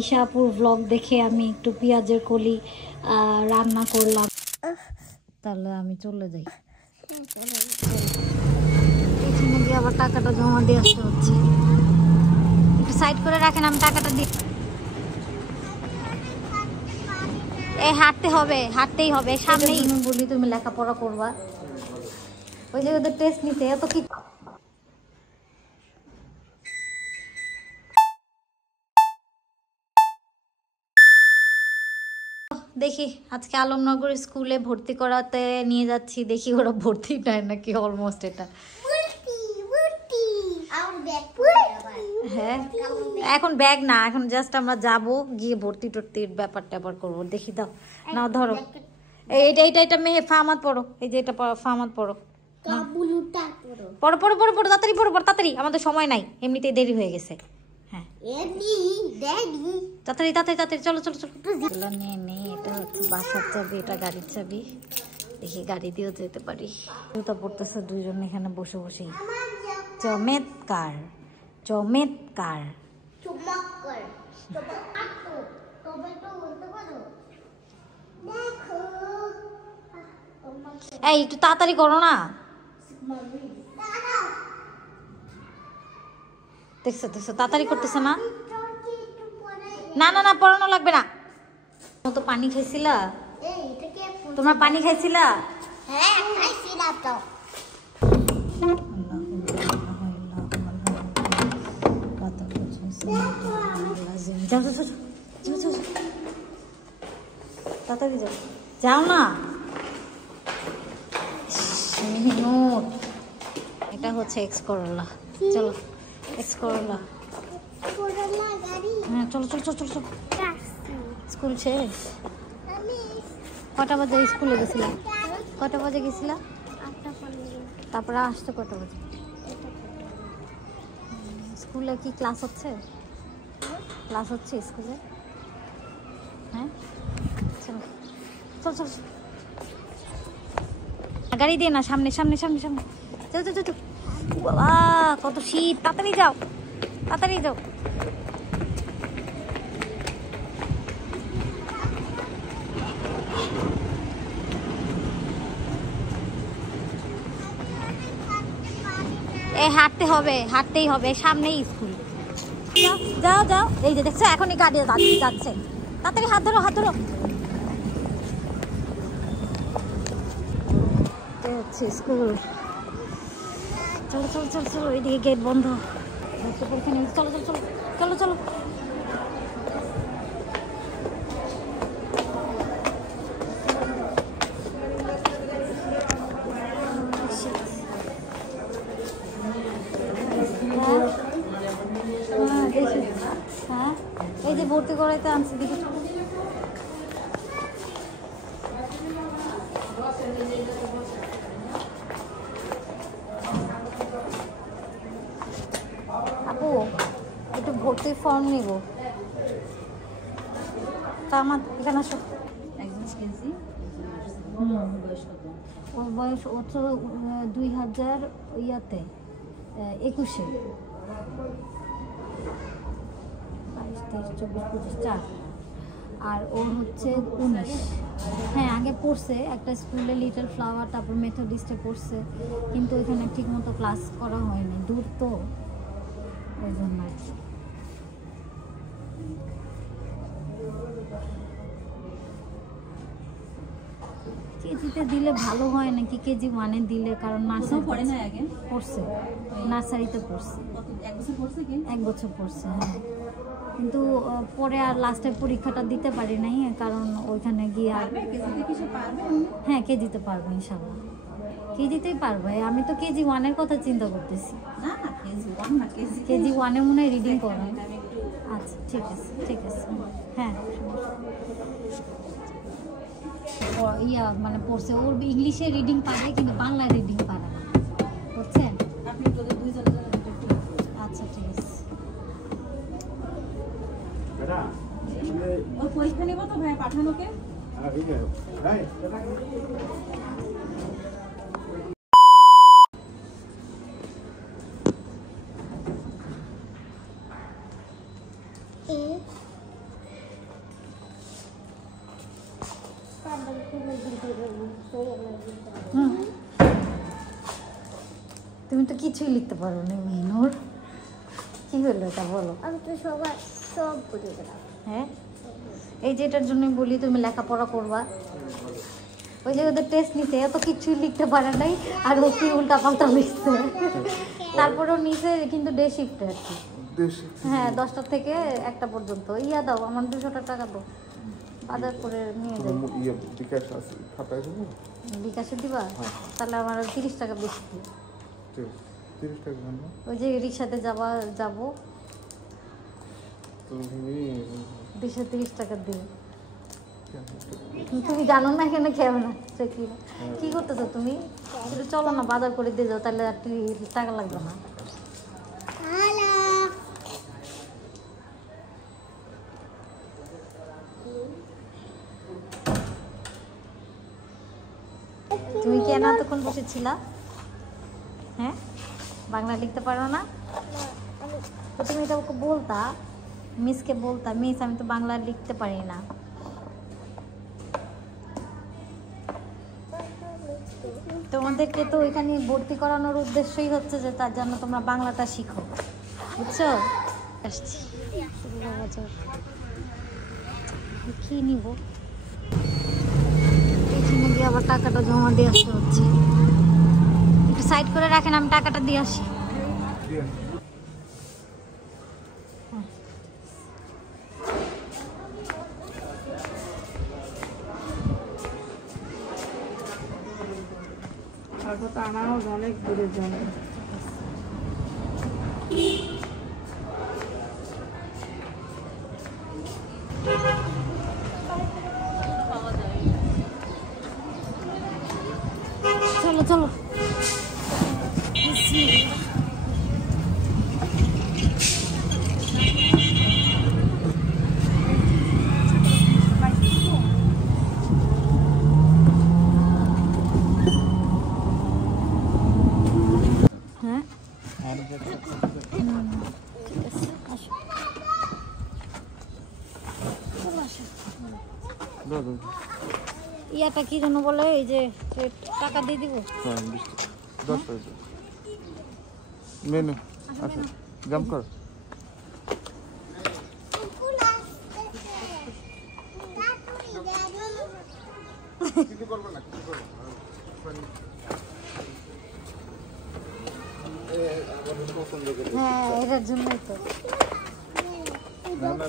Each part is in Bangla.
ঈশাপুর ব্লগ দেখে আমি একটু পেঁয়াজের কলি রান্না করলাম। তাহলে আমি চলে যাই, এখানে গিয়ে আবার টাকাটা জমা দিয়ে আসতে হচ্ছে। একটু সাইড করে রাখেন, আমি টাকাটা দিই। হাঁটতে হবে, হাঁটতেই হবে, সামনেই বলি তুমি লেখাপড়া করবা। ওই যে ওদের টেস্ট নিতে এত কি। দেখি আজকে আলমনগর স্কুলে ভর্তি করাতে নিয়ে যাচ্ছি, দেখি ওরা ভর্তি নেয় নাকি। অলমোস্ট এটা হ্যাঁ, এখন ব্যাগ না, এখন জাস্ট আমরা যাব, গিয়ে ভর্তি টর্তির ব্যাপার ট্যাপার করবো। দেখি দাও না, ধরো এইটা এইটা এটা মেয়ে ফামাত পড়ো, এই যে এটা ফামাত পড়ো, পড়ো পড়ো পড়ো পড়ো, তাড়াতাড়ি পড়ো, তাড়াতাড়ি, আমাদের সময় নাই, এমনিতেই দেরি হয়ে গেছে। হ্যাঁ তাড়াতাড়ি তাড়াতাড়ি তাড়াতাড়ি, চলো চলো চলো। এগুলো নিয়ে নেই, এটা হচ্ছে বাসার চাবি, এটা গাড়ির চাবি। দেখি গাড়ি দিয়েও যেতে পারি। জুতা পড়তেছে দুইজন এখানে বসে বসেই। চমৎকার চমৎকার। এই একটু তাড়াতাড়ি করো না। দেখছো দেখছো, তাড়াতাড়ি করতেছে না। না না না, পড়ানো লাগবে না। তো পানি খাইছিলা তোমরা? পানি খাইছিলা? হ্যাঁ খাইছিলাম তো। তাড়াতাড়ি যাও, যাও না। এটা হচ্ছে এক্স করলা, চলো এক্স করলা। হ্যাঁ চলো চলো চলো চলো চলো। স্কুল শেষ? কটা বাজে স্কুলে গেছিলা? কটা বাজে গেছিলা? তারপরে আসতে কটা বাজে? স্কুলে কি ক্লাস হচ্ছে? ক্লাস হচ্ছে স্কুলে? হ্যাঁ চলো চল চল। গাড়ি দিয়ে না, সামনে সামনে সামনে সামনে, যাও যাও যাও। বাবা কত শীত, তাড়াতাড়ি যাও তাড়াতাড়ি যাও। হাঁটতে হবে, হাঁটতেই হবে, সামনেই স্কুল। যাও যাও, এই যে দেখছো এখনই গাড়ি যাচ্ছে, তাড়াতাড়ি হাত ধরো হাত ধরো। হচ্ছে স্কুল, চলো চলো চলো চলো। এইদিকে গেট বন্ধ, চলো চলো চলো চলো চলো। হ্যাঁ এই যে ভর্তি করাইতে আনছি, দেখি আপু একটু ভর্তির ফর্ম নিব। তা আমার এখানে আসো। ওর বয়স হচ্ছে 2000 ইয়াতে 21-এ, 22, 23, 24, 25, 4। আর ওর হচ্ছে 19। হ্যাঁ আগে পড়ছে একটা স্কুলে, লিটল ফ্লাওয়ার, তারপর মেথডিস্টে পড়ছে, কিন্তু ওইখানে ঠিক মতো ক্লাস করা হয়নি, দূর তো, ওই জন্য আর কি। কেজিতে দিলে ভালো হয় নাকি কেজি 1-এ দিলে? কারণ নার্সারি পড়ে না, আগে পড়ছে, নার্সারিতে পড়ছে, 1 বছর পড়ছে। হ্যাঁ কিন্তু পরে আর লাস্টের পরীক্ষাটা দিতে পারি নাই, কারণ ওইখানে গিয়ে আর। হ্যাঁ কেজিতে পারবো ইনশাল্লাহ, কেজিতেই পারবো। আমি তো কেজি 1-এর কথা চিন্তা করতেছি। কেজি 1-এ মনে হয় রিডিং করা। আচ্ছা ঠিক আছে ঠিক আছে। হ্যাঁ ইয়া মানে পড়ছে, ওর ইংলিশে রিডিং পারে কিন্তু বাংলা রিডিং পারে না, বুঝছেন? আচ্ছা ঠিক আছে। পরীক্ষা নেব তো ভাই, পাঠানোকে। তুমি তো কিছুই লিখতে পারো না মেনুর, কি হলো এটা বলো? আমি তো সবাই সব বলে দিলাম। হ্যাঁ, এই যে এটার জন্যই বলি তুমি লেখাপড়া করবা। ওই যে ওদের টেস্ট নিতে এত কিছুই লিখতে পারে নাই, আর ও কি উল্টা পাল্টা লিখছে। তারপরেও নিচে কিন্তু ডে শিফটে আর কি। হ্যাঁ, 10টা থেকে 1টা পর্যন্ত। ইয়া দাও, আমার 200 টাকা দাও, বাজার করে নিয়ে যাই। বিকাশে দিবা? তাহলে আমার 30 টাকা বেশি দিও। 30 টাকা না? ওই যে রিক্সাতে যাবো 230 টাকা দিও। তুমি জানো না এখানে খেও না কি করতেছো তুমি? একটু চলো না, বাজার করে দিয়ে যাও, তাহলে আর টাকা লাগবে না। তুমি কেন এতক্ষণ বসেছিলা? হ্যাঁ, বাংলা লিখতে পারো না তো তুমি এটা ওকে বলতা, মিসকে বলতা, মিস আমি তো বাংলা লিখতে পারি না। তোমাদেরকে তো এখানে ভর্তি করানোর উদ্দেশ্যই হচ্ছে যে তার জন্য তোমরা বাংলাটা শিখো, বুঝছো? আসছি কি নিব, এখানে গিয়ে আবার টাকাটা জমা দিয়ে আসতে হচ্ছে। একটু সাইড করে রাখেন, আমি টাকাটা দিয়ে আসি। আমারও অনেক দূরে যাবে। চলো চলো, ইয়াটা কি যেন বলে, এই যে টাকা দিয়ে দিব। হ্যাঁ, 10 টাকা মেনু। আচ্ছা, জাম্প কর। কিছু করবে না, কিছু করবে হ্যাঁ, এটার জন্যই তো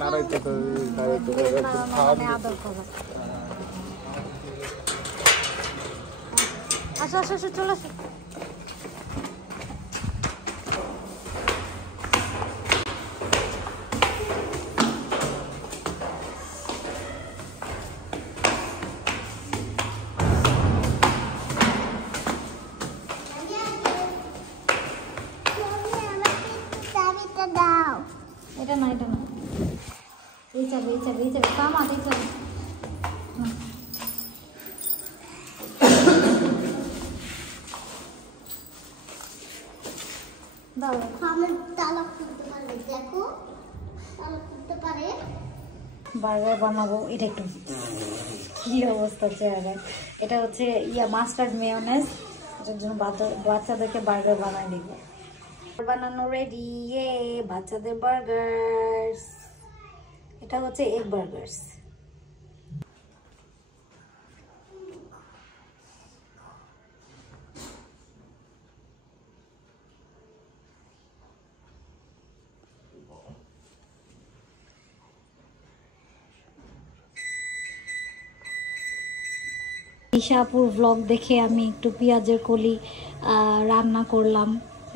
নাড়াইতে তো মানে আদর করা। আসো আসো আসো, চলে আসো। এটা না, এটা না, এই চাবি, এই চাবি, এই চাবি, কামাত, এই চাবি। দাও, আমি তালা খুলতে পারে, দেখো তালা খুলতে পারে। বার্গার বানাবো। এটা একটু কি অবস্থা চেহারা। এটা হচ্ছে মাস্টার্ড মেয়োনেজ, এটার জন্য বাচ্চাদেরকে বার্গার বানাই দিব। বানানো রেডি, বাচ্চাদের বার্গার। এটা হচ্ছে এগ বার্গার্স। দিশাপুর ব্লগ দেখে আমি একটু পেঁয়াজের কলি রান্না করলাম।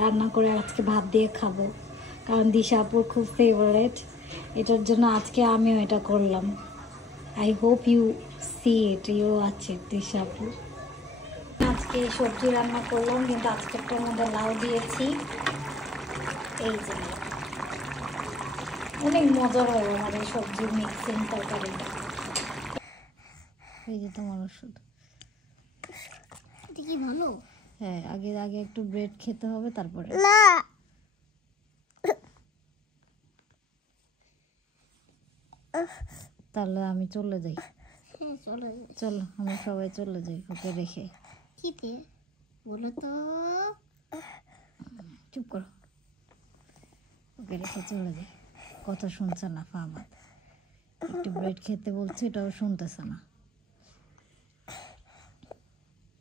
রান্না করে আজকে ভাত দিয়ে খাবো, কারণ দিশাপুর খুব ফেভারিট। এটার জন্য আজকে আমিও এটা করলাম। I hope you see it, you আছে দিশাপুর। আজকে সবজি রান্না করলাম, কিন্তু আজকেরটার মধ্যে লাউ দিয়েছি। এই যে অনেক মজার হয় আমার এই সবজি মিক্সিং তরকারিটা। এই যে তোমার ওষুধ। এটা কি ভালো? হ্যাঁ, আগে আগে একটু ব্রেড খেতে হবে, তারপরে না তাহলে আমি চলে যাই। হ্যাঁ, চলো চলো আমরা সবাই চলে যাই ওকে রেখে। কিতে বলো তো? চুপ করো, ওকে রেখে চলে যাই। কথা শুনছে না ফাহাদ, একটু ব্রেড খেতে বলছে, এটাও শুনতেছে না।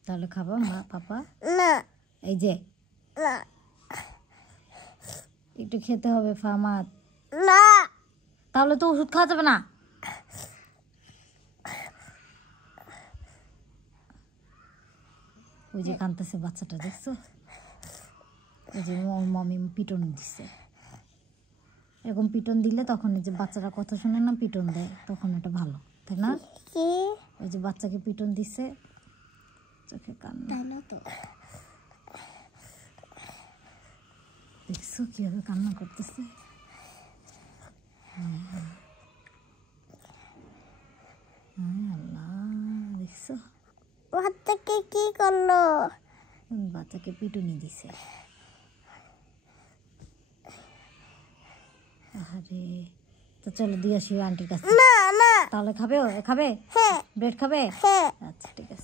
তাহলে খাবা মা পাপা? এই যে একটু খেতে হবে ফাহাদ, তাহলে তো ওষুধ খাওয়া যাবে না। ওই যে কাঁদতেছে বাচ্চাটা, দেখছো? ওই যে ওর মমি পিটন দিচ্ছে। এরকম পিটন দিলে তখন এই যে বাচ্চারা কথা শোনে না, পিটন দেয়, তখন এটা ভালো, তাই না? ওই যে বাচ্চাকে পিটন দিচ্ছে, চোখে কান্না। দেখছো কিভাবে কান্না করতেছে? আল্লাহ, দেখছো বাচ্চাকে কি করলো? বাচ্চাকে পিটুনি দিছে। আরে তো চলো দিয়ে আসি আন্টির কাছে। না না, তাহলে খাবে? ও খাবে? হ্যাঁ ব্রেড খাবে? হ্যাঁ। আচ্ছা ঠিক আছে।